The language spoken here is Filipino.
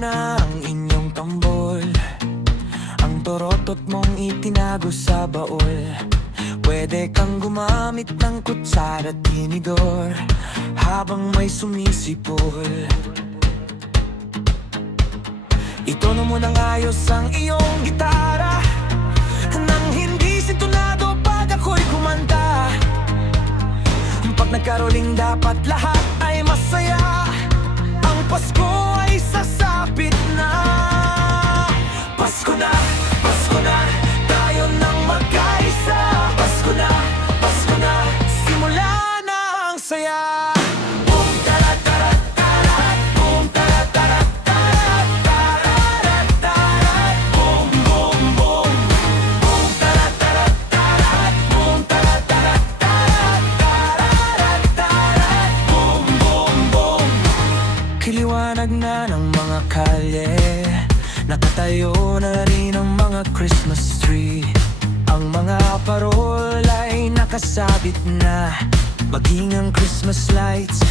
na ang inyong tambol, ang torotot mong itinago sa baul. Pwede kang gumamit ng kutsara at tinidor habang may sumisipol. Itono mo ng ayos ang iyong gitara nang hindi sintonado pag ako'y kumanta. Pag nagkaroling dapat lahat ay masaya, ang Pasko ay sasapit na. Pasko na, tayo nang magkaisa. Pasko na, simula na ang saya. Boom, tara, tara, tara. Boom, tara, tara, tara. Tara, tara, boom, boom, boom. Boom, tara, tara, tara. Boom, tara, tara, tara. Tara, tara, boom, boom, boom. Kiliwanag na ng mga kalye, nakatayo na rin ang mga Christmas tree. Ang mga parol ay nakasabit na, maging ang Christmas lights